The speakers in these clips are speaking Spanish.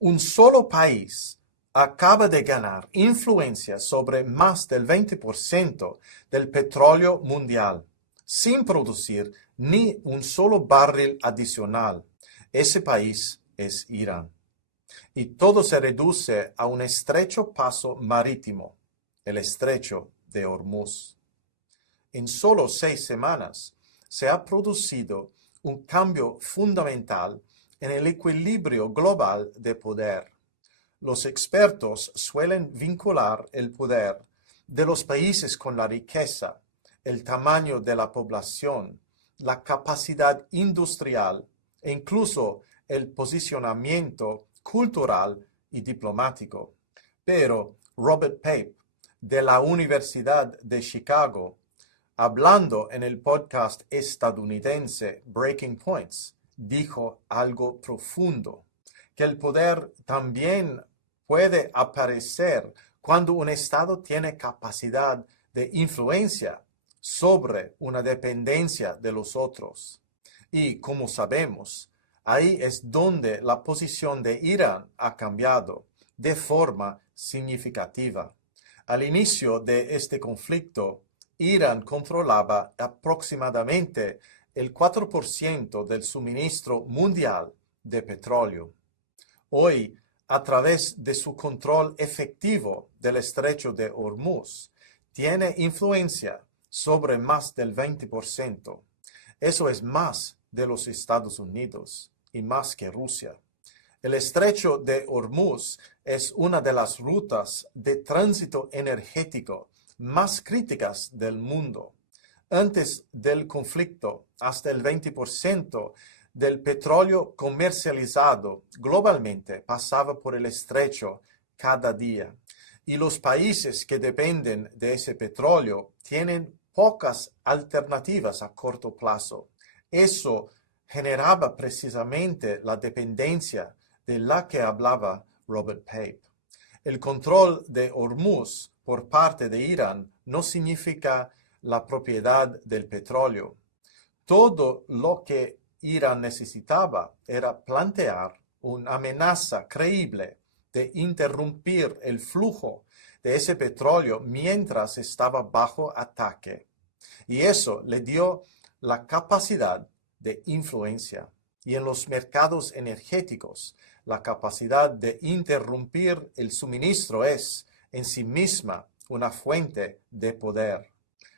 Un solo país acaba de ganar influencia sobre más del 20% del petróleo mundial, sin producir ni un solo barril adicional. Ese país es Irán. Y todo se reduce a un estrecho paso marítimo, el estrecho de Hormuz. En solo 6 semanas se ha producido un cambio fundamental en el equilibrio global de poder. Los expertos suelen vincular el poder de los países con la riqueza, el tamaño de la población, la capacidad industrial e incluso el posicionamiento cultural y diplomático. Pero Robert Pape, de la Universidad de Chicago, hablando en el podcast estadounidense Breaking Points, dijo algo profundo, que el poder también puede aparecer cuando un Estado tiene capacidad de influencia sobre una dependencia de los otros. Y como sabemos, ahí es donde la posición de Irán ha cambiado de forma significativa. Al inicio de este conflicto, Irán controlaba aproximadamente el 4% del suministro mundial de petróleo. Hoy, a través de su control efectivo del estrecho de Hormuz, tiene influencia sobre más del 20%. Eso es más de los Estados Unidos y más que Rusia. El estrecho de Hormuz es una de las rutas de tránsito energético más críticas del mundo. Antes del conflicto, hasta el 20% del petróleo comercializado globalmente pasaba por el estrecho cada día. Y los países que dependen de ese petróleo tienen pocas alternativas a corto plazo. Eso generaba precisamente la dependencia de la que hablaba Robert Pape. El control de Hormuz por parte de Irán no significa la propiedad del petróleo. Todo lo que Irán necesitaba era plantear una amenaza creíble de interrumpir el flujo de ese petróleo mientras estaba bajo ataque. Y eso le dio la capacidad de influencia. Y en los mercados energéticos, la capacidad de interrumpir el suministro es en sí misma una fuente de poder.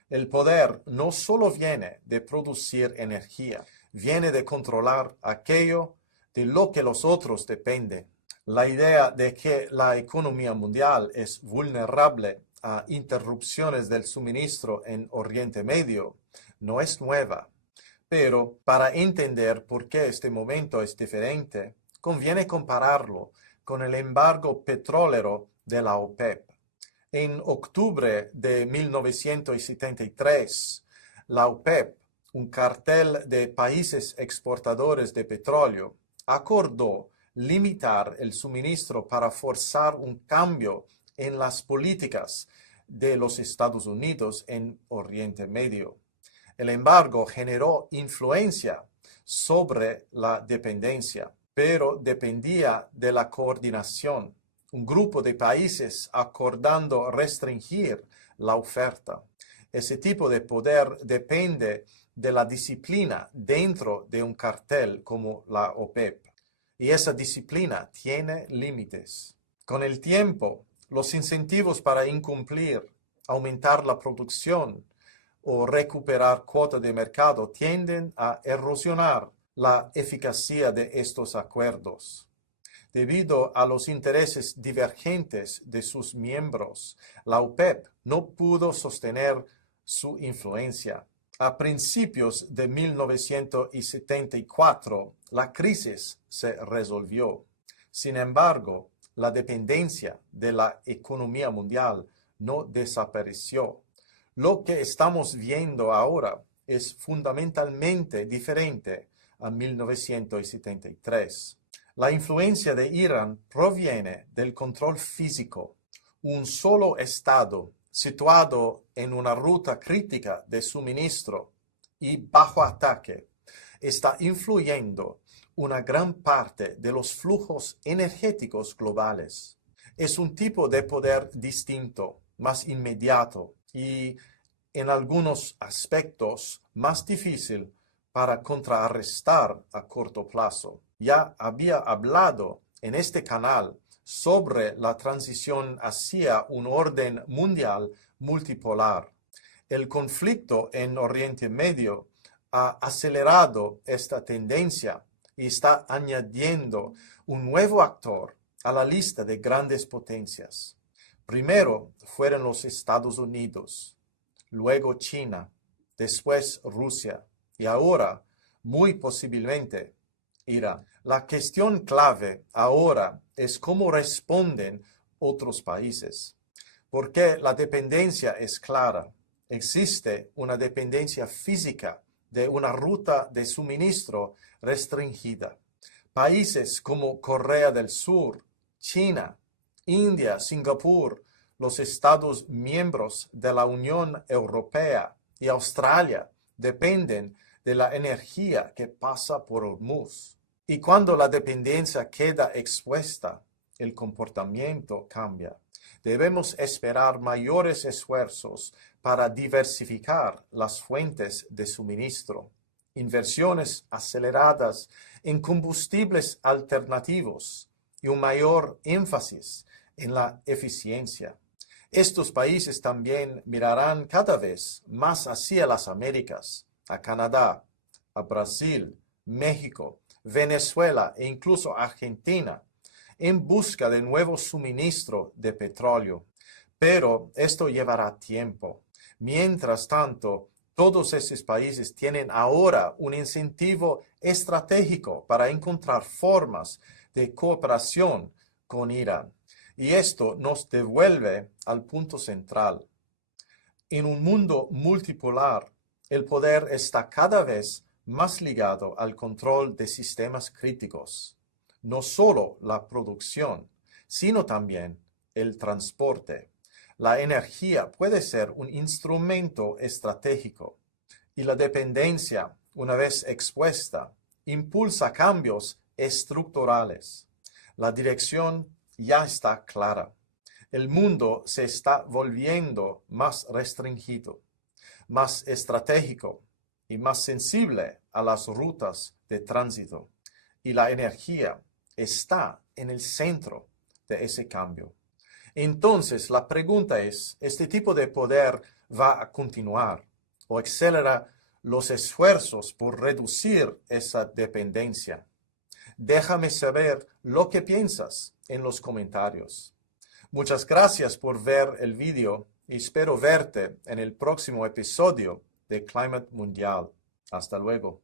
El poder no solo viene de producir energía, viene de controlar aquello de lo que los otros dependen. La idea de que la economía mundial es vulnerable a interrupciones del suministro en Oriente Medio no es nueva, pero para entender por qué este momento es diferente, conviene compararlo con el embargo petrolero de la OPEP. En octubre de 1973, la OPEP, un cartel de países exportadores de petróleo, acordó limitar el suministro para forzar un cambio en las políticas de los Estados Unidos en Oriente Medio. El embargo generó influencia sobre la dependencia, pero dependía de la coordinación. Un grupo de países acordando restringir la oferta. Ese tipo de poder depende de la disciplina dentro de un cartel como la OPEP. Y esa disciplina tiene límites. Con el tiempo, los incentivos para incumplir, aumentar la producción o recuperar cuota de mercado tienden a erosionar la eficacia de estos acuerdos. Debido a los intereses divergentes de sus miembros, la OPEP no pudo sostener su influencia. A principios de 1974, la crisis se resolvió. Sin embargo, la dependencia de la economía mundial no desapareció. Lo que estamos viendo ahora es fundamentalmente diferente a 1973. La influencia de Irán proviene del control físico. Un solo estado situado en una ruta crítica de suministro y bajo ataque está influyendo una gran parte de los flujos energéticos globales. Es un tipo de poder distinto, más inmediato y, en algunos aspectos, más difícil para contrarrestar a corto plazo. Ya había hablado en este canal sobre la transición hacia un orden mundial multipolar. El conflicto en Oriente Medio ha acelerado esta tendencia y está añadiendo un nuevo actor a la lista de grandes potencias. Primero fueron los Estados Unidos, luego China, después Rusia y ahora, muy posiblemente, Irán. La cuestión clave ahora es cómo responden otros países, porque la dependencia es clara. Existe una dependencia física de una ruta de suministro restringida. Países como Corea del Sur, China, India, Singapur, los Estados miembros de la Unión Europea y Australia dependen de la energía que pasa por Hormuz. Y cuando la dependencia queda expuesta, el comportamiento cambia. Debemos esperar mayores esfuerzos para diversificar las fuentes de suministro, inversiones aceleradas en combustibles alternativos y un mayor énfasis en la eficiencia. Estos países también mirarán cada vez más hacia las Américas, a Canadá, a Brasil, México, Venezuela e incluso Argentina, en busca de nuevo suministro de petróleo. Pero esto llevará tiempo. Mientras tanto, todos esos países tienen ahora un incentivo estratégico para encontrar formas de cooperación con Irán. Y esto nos devuelve al punto central. En un mundo multipolar, el poder está cada vez más ligado al control de sistemas críticos. No solo la producción, sino también el transporte. La energía puede ser un instrumento estratégico y la dependencia, una vez expuesta, impulsa cambios estructurales. La dirección ya está clara. El mundo se está volviendo más restringido, más estratégico y más sensible a las rutas de tránsito. Y la energía está en el centro de ese cambio. Entonces, la pregunta es, ¿este tipo de poder va a continuar o acelera los esfuerzos por reducir esa dependencia? Déjame saber lo que piensas en los comentarios. Muchas gracias por ver el video y espero verte en el próximo episodio de Climate Mundial. Hasta luego.